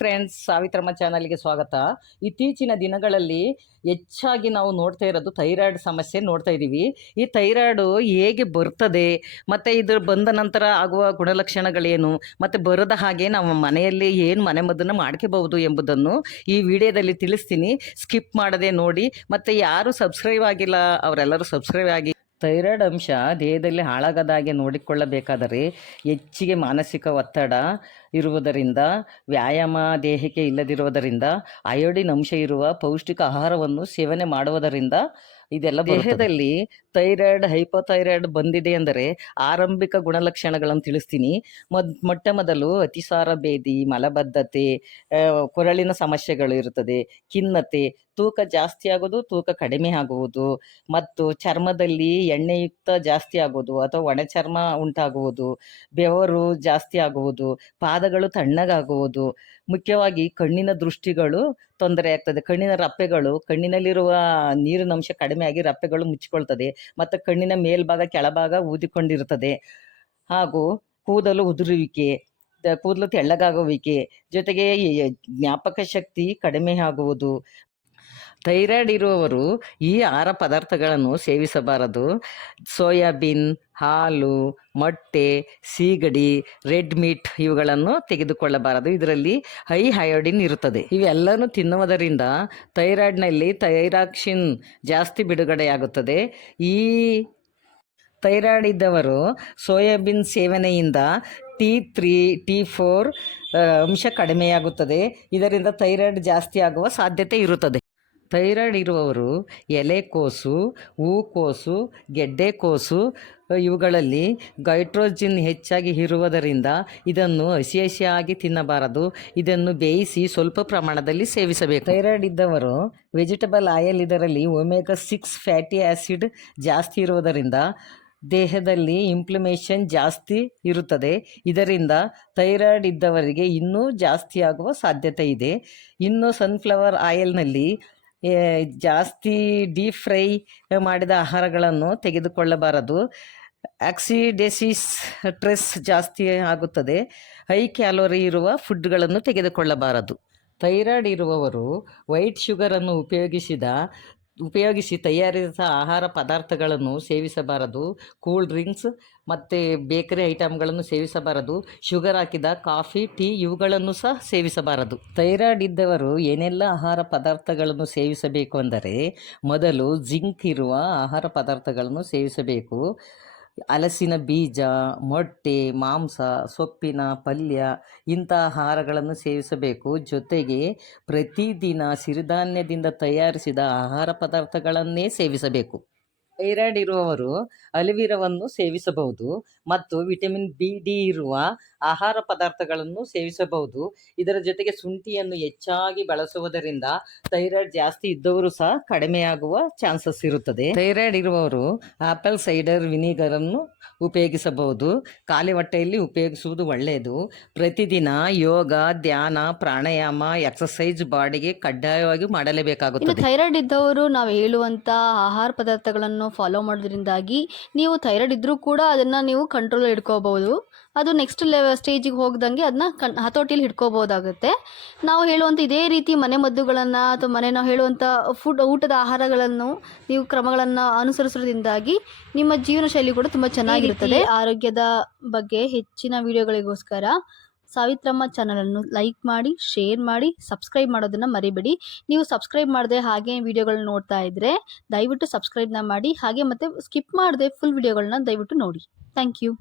Friends, Savitramma ಚಾನಲ್ಗೆ ಸ್ವಾಗತ. ಇತ್ತೀಚಿನ ದಿನಗಳಲ್ಲಿ ಹೆಚ್ಚಾಗಿ ನಾವು ನೋಡ್ತಾ ಇರೋದು ಥೈರಾಯ್ಡ್ ಸಮಸ್ಯೆ ನೋಡ್ತಾ ಇದ್ದೀವಿ. ಈ ಥೈರಾಯ್ಡು ಹೇಗೆ ಬರ್ತದೆ, ಮತ್ತು ಇದ್ರ ಬಂದ ನಂತರ ಆಗುವ ಗುಣಲಕ್ಷಣಗಳೇನು, ಮತ್ತು ಬರದ ಹಾಗೆ ನಾವು ಮನೆಯಲ್ಲಿ ಏನು ಮನೆಮದ್ದನ್ನು ಮಾಡ್ಕೋಬಹುದು ಎಂಬುದನ್ನು ಈ ವಿಡಿಯೋದಲ್ಲಿ ತಿಳಿಸ್ತೀನಿ. ಸ್ಕಿಪ್ ಮಾಡದೆ ನೋಡಿ. ಮತ್ತು ಯಾರು ಸಬ್ಸ್ಕ್ರೈಬ್ ಆಗಿಲ್ಲ ಅವರೆಲ್ಲರೂ ಸಬ್ಸ್ಕ್ರೈಬ್ ಆಗಿ. ಥೈರಾಯ್ಡ್ ಅಂಶ ದೇಹದಲ್ಲಿ ಹಾಳಾಗದಾಗೆ ನೋಡಿಕೊಳ್ಳಬೇಕಾದರೆ ಹೆಚ್ಚಿಗೆ ಮಾನಸಿಕ ಒತ್ತಡ ಇರುವುದರಿಂದ, ವ್ಯಾಯಾಮ ದೇಹಕ್ಕೆ ಇಲ್ಲದಿರುವುದರಿಂದ, ಅಯೋಡಿನ್ ಅಂಶ ಇರುವ ಪೌಷ್ಟಿಕ ಆಹಾರವನ್ನು ಸೇವನೆ ಮಾಡುವುದರಿಂದ ಇದೆಲ್ಲ ದೇಹದಲ್ಲಿ ಥೈರಾಯ್ಡ್ ಹೈಪೋಥೈರಾಯ್ಡ್ ಬಂದಿದೆ ಅಂದರೆ ಆರಂಭಿಕ ಗುಣಲಕ್ಷಣಗಳನ್ನು ತಿಳಿಸ್ತೀನಿ. ಮೊಟ್ಟ ಮೊದಲು ಅತಿಸಾರ ಭೇದಿ, ಮಲಬದ್ಧತೆ, ಕೊರಳಿನ ಸಮಸ್ಯೆಗಳು ಇರುತ್ತದೆ, ಖಿನ್ನತೆ, ತೂಕ ಜಾಸ್ತಿ ಆಗೋದು, ತೂಕ ಕಡಿಮೆ ಆಗುವುದು, ಮತ್ತು ಚರ್ಮದಲ್ಲಿ ಎಣ್ಣೆಯುಕ್ತ ಜಾಸ್ತಿ ಆಗುವುದು ಅಥವಾ ಒಣ ಚರ್ಮ ಉಂಟಾಗುವುದು, ಬೆವರು ಜಾಸ್ತಿ ಆಗುವುದು, ಪಾದಗಳು ತಣ್ಣಗಾಗುವುದು, ಮುಖ್ಯವಾಗಿ ಕಣ್ಣಿನ ದೃಷ್ಟಿಗಳು ತೊಂದರೆ ಆಗ್ತದೆ. ಕಣ್ಣಿನ ರಪ್ಪೆಗಳು, ಕಣ್ಣಿನಲ್ಲಿರುವ ನೀರಿನಂಶ ಕಡಿಮೆ ಆಗಿ ರಪ್ಪೆಗಳು ಮುಚ್ಚಿಕೊಳ್ತದೆ ಮತ್ತು ಕಣ್ಣಿನ ಮೇಲ್ಭಾಗ ಕೆಳಭಾಗ ಊದಿಕೊಂಡಿರುತ್ತದೆ. ಹಾಗೂ ಕೂದಲು ಉದುರುವಿಕೆ, ಕೂದಲು ತೆಳ್ಳಗಾಗುವಿಕೆ, ಜೊತೆಗೆ ಜ್ಞಾಪಕ ಶಕ್ತಿ ಕಡಿಮೆ ಆಗುವುದು. ಥೈರಾಯ್ಡ್ ಇರುವವರು ಈ ಆಹಾರ ಪದಾರ್ಥಗಳನ್ನು ಸೇವಿಸಬಾರದು. ಸೋಯಾಬೀನ್, ಹಾಲು, ಮೊಟ್ಟೆ, ಸೀಗಡಿ, ರೆಡ್ ಮೀಟ್ ಇವುಗಳನ್ನು ತೆಗೆದುಕೊಳ್ಳಬಾರದು. ಇದರಲ್ಲಿ ಹೈ ಅಯೋಡಿನ್ ಇರುತ್ತದೆ. ಇವೆಲ್ಲನೂ ತಿನ್ನುವುದರಿಂದ ಥೈರಾಯ್ಡ್ನಲ್ಲಿ ಥೈರಾಕ್ಸಿನ್ ಜಾಸ್ತಿ ಬಿಡುಗಡೆಯಾಗುತ್ತದೆ. ಈ ಥೈರಾಯ್ಡ್ ಇದ್ದವರು ಸೋಯಾಬೀನ್ ಸೇವನೆಯಿಂದ T3, T4 ಅಂಶ ಕಡಿಮೆಯಾಗುತ್ತದೆ. ಇದರಿಂದ ಥೈರಾಯ್ಡ್ ಜಾಸ್ತಿ ಆಗುವ ಸಾಧ್ಯತೆ ಇರುತ್ತದೆ. ಥೈರಾಯ್ಡ್ ಇರುವವರು ಎಲೆಕೋಸು, ಹೂಕೋಸು, ಗೆಡ್ಡೆಕೋಸು ಇವುಗಳಲ್ಲಿ ಗೈಟ್ರೋಜಿನ್ ಹೆಚ್ಚಾಗಿ ಇರುವುದರಿಂದ ಇದನ್ನು ಹಸಿಯಾಗಿ ತಿನ್ನಬಾರದು. ಇದನ್ನು ಬೇಯಿಸಿ ಸ್ವಲ್ಪ ಪ್ರಮಾಣದಲ್ಲಿ ಸೇವಿಸಬೇಕು. ಥೈರಾಯ್ಡ್ ಇದ್ದವರು ವೆಜಿಟಬಲ್ ಆಯಿಲ್, ಇದರಲ್ಲಿ ಒಮೆಗಾ 6 ಫ್ಯಾಟಿ ಆ್ಯಸಿಡ್ ಜಾಸ್ತಿ ಇರುವುದರಿಂದ ದೇಹದಲ್ಲಿ ಇನ್ಫ್ಲಮೇಷನ್ ಜಾಸ್ತಿ ಇರುತ್ತದೆ. ಇದರಿಂದ ಥೈರಾಯ್ಡ್ ಇದ್ದವರಿಗೆ ಇನ್ನೂ ಜಾಸ್ತಿ ಆಗುವ ಸಾಧ್ಯತೆ ಇದೆ. ಇನ್ನು ಸನ್ಫ್ಲವರ್ ಆಯಿಲ್ನಲ್ಲಿ ಜಾಸ್ತಿ ಡೀಪ್ ಫ್ರೈ ಮಾಡಿದ ಆಹಾರಗಳನ್ನು ತೆಗೆದುಕೊಳ್ಳಬಾರದು. ಆಕ್ಸಿಡೇಸಿಸ್ ಸ್ಟ್ರೆಸ್ ಜಾಸ್ತಿ ಆಗುತ್ತದೆ. ಹೈ ಕ್ಯಾಲೋರಿ ಇರುವ ಫುಡ್ಗಳನ್ನು ತೆಗೆದುಕೊಳ್ಳಬಾರದು. ಥೈರಾಯ್ಡ್ ಇರುವವರು ವೈಟ್ ಶುಗರನ್ನು ಉಪಯೋಗಿಸಿ ತಯಾರಿಸಿದ ಆಹಾರ ಪದಾರ್ಥಗಳನ್ನು ಸೇವಿಸಬಾರದು. ಕೂಲ್ ಡ್ರಿಂಕ್ಸ್ ಮತ್ತು ಬೇಕರಿ ಐಟಮ್ಗಳನ್ನು ಸೇವಿಸಬಾರದು. ಶುಗರ್ ಹಾಕಿದ ಕಾಫಿ, ಟೀ ಇವುಗಳನ್ನು ಸಹ ಸೇವಿಸಬಾರದು. ಥೈರಾಯ್ಡ್ ಇದ್ದವರು ಏನೆಲ್ಲ ಆಹಾರ ಪದಾರ್ಥಗಳನ್ನು ಸೇವಿಸಬೇಕು ಅಂದರೆ, ಮೊದಲು ಜಿಂಕ್ ಇರುವ ಆಹಾರ ಪದಾರ್ಥಗಳನ್ನು ಸೇವಿಸಬೇಕು. ಹಲಸಿನ ಬೀಜ, ಮೊಟ್ಟೆ, ಮಾಂಸ, ಸೊಪ್ಪಿನ ಪಲ್ಯ ಇಂಥ ಆಹಾರಗಳನ್ನು ಸೇವಿಸಬೇಕು. ಜೊತೆಗೆ ಪ್ರತಿದಿನ ಸಿರಿಧಾನ್ಯದಿಂದ ತಯಾರಿಸಿದ ಆಹಾರ ಪದಾರ್ಥಗಳನ್ನೇ ಸೇವಿಸಬೇಕು. ಥೈರಾಯ್ಡ್ ಇರುವವರು ಅಲಿವಿರವನ್ನು ಸೇವಿಸಬಹುದು ಮತ್ತು ವಿಟಮಿನ್ B, D ಇರುವ ಆಹಾರ ಪದಾರ್ಥಗಳನ್ನು ಸೇವಿಸಬಹುದು. ಇದರ ಜೊತೆಗೆ ಶುಂಠಿಯನ್ನು ಹೆಚ್ಚಾಗಿ ಬಳಸುವುದರಿಂದ ಥೈರಾಯ್ಡ್ ಜಾಸ್ತಿ ಇದ್ದವರು ಸಹ ಕಡಿಮೆಯಾಗುವ ಚಾನ್ಸಸ್ ಇರುತ್ತದೆ. ಥೈರಾಯ್ಡ್ ಇರುವವರು ಆಪಲ್ ಸೈಡರ್ ವಿನಿಗರನ್ನು ಉಪಯೋಗಿಸಬಹುದು. ಖಾಲಿ ಹೊಟ್ಟೆಯಲ್ಲಿ ಉಪಯೋಗಿಸುವುದು ಒಳ್ಳೆಯದು. ಪ್ರತಿದಿನ ಯೋಗ, ಧ್ಯಾನ, ಪ್ರಾಣಾಯಾಮ, ಎಕ್ಸಸೈಸ್ ಬಾಡಿಗೆ ಕಡ್ಡಾಯವಾಗಿ ಮಾಡಲೇಬೇಕಾಗುತ್ತದೆ. ಥೈರಾಯ್ಡ್ ಇದ್ದವರು ನಾವು ಹೇಳುವಂಥ ಆಹಾರ ಪದಾರ್ಥಗಳನ್ನು ಫಾಲೋ ಮಾಡೋದ್ರಿಂದಾಗಿ ನೀವು ಥೈರಾಯ್ಡ್ ಇದ್ದರೂ ಕೂಡ ಅದನ್ನು ನೀವು ಕಂಟ್ರೋಲ್ ಇಟ್ಕೋಬಹುದು. ಅದು ನೆಕ್ಸ್ಟ್ ಸ್ಟೇಜಿಗೆ ಹೋಗ್ದಂಗೆ ಅದನ್ನ ಹತೋಟಿಯಲ್ಲಿ ಹಿಡ್ಕೋಬಹುದಾಗುತ್ತೆ. ನಾವು ಹೇಳುವಂಥ ಇದೇ ರೀತಿ ಮನೆ ಮದ್ದುಗಳನ್ನು ಅಥವಾ ನಾವು ಹೇಳುವಂಥ ಊಟದ ಆಹಾರಗಳನ್ನು ನೀವು ಕ್ರಮಗಳನ್ನು ಅನುಸರಿಸೋದ್ರಿಂದಾಗಿ ನಿಮ್ಮ ಜೀವನ ಶೈಲಿ ಕೂಡ ತುಂಬ ಚೆನ್ನಾಗಿರುತ್ತದೆ. ಆರೋಗ್ಯದ ಬಗ್ಗೆ ಹೆಚ್ಚಿನ ವಿಡಿಯೋಗಳಿಗೋಸ್ಕರ ಸಾವಿತ್ರಮ್ಮ ಚಾನಲನ್ನು ಲೈಕ್ ಮಾಡಿ, ಶೇರ್ ಮಾಡಿ, ಸಬ್ಸ್ಕ್ರೈಬ್ ಮಾಡೋದನ್ನು ಮರಿಬೇಡಿ. ನೀವು ಸಬ್ಸ್ಕ್ರೈಬ್ ಮಾಡದೆ ಹಾಗೆ ವಿಡಿಯೋಗಳನ್ನ ನೋಡ್ತಾ ಇದ್ದರೆ ದಯವಿಟ್ಟು ಸಬ್ಸ್ಕ್ರೈಬ್ನ ಮಾಡಿ. ಹಾಗೆ ಮತ್ತು ಸ್ಕಿಪ್ ಮಾಡದೆ ಫುಲ್ ವಿಡಿಯೋಗಳನ್ನ ದಯವಿಟ್ಟು ನೋಡಿ. Thank you.